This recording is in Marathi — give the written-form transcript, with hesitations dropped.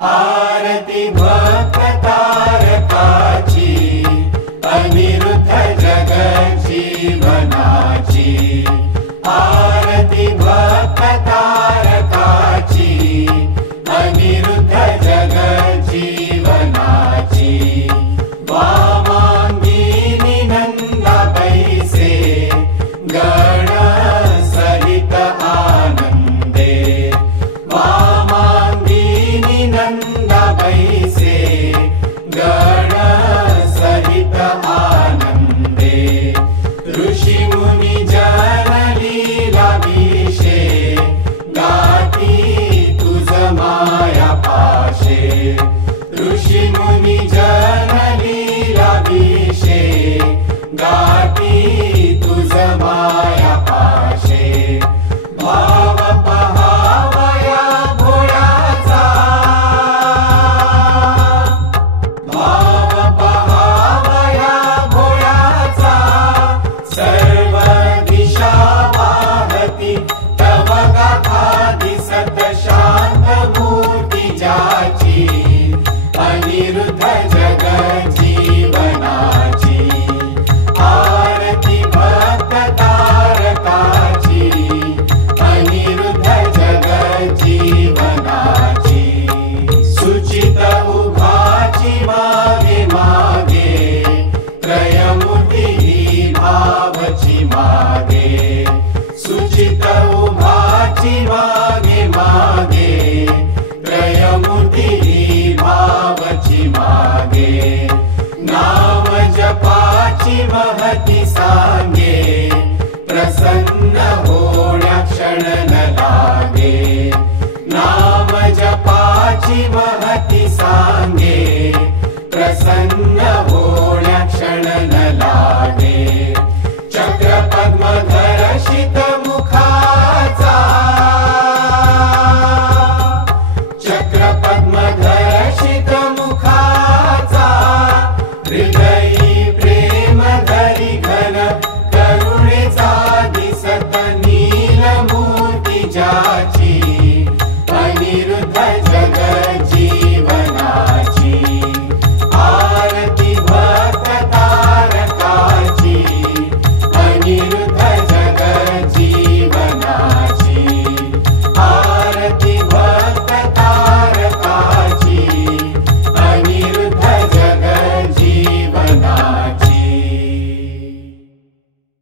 आरती भक्त तारकाची अनिरुद्ध जगज्जीवनाची। आरती भक्त तारकाची अनिरुद्ध जगज्जीवनाची। वामांगिनी नंदा बैसे गण सहित आनंदे। वामांगिनी नंदा बैसे गण सहित आनंदे। ऋषि मुनि जन लीला विषे गाती तुझ माया पाशे। ऋषि मुनि जन लीला विषे गाती तुझ माया पाशे। भाव पहावया भोळ्याचा। भाव पहावया भोळ्याचा। सर्व दिशा वाहती तव गाथा दिसत शांत मूर्ती ज्याची। अनिरुद्ध जगज्जीवनाची। आरती भक्त तारकाची अनिरुद्ध जगज्जीवनाची। सुचित उभाची मागे मागे त्रयमूर्ती भावची मागे। सुचित उभाची मागे मागे त्रयमूर्ती भावची मागे। नाम जपाची महती सांगे प्रसन्न होण्या क्षण न लागे। नाम जपाची महती सांगे प्रसन्न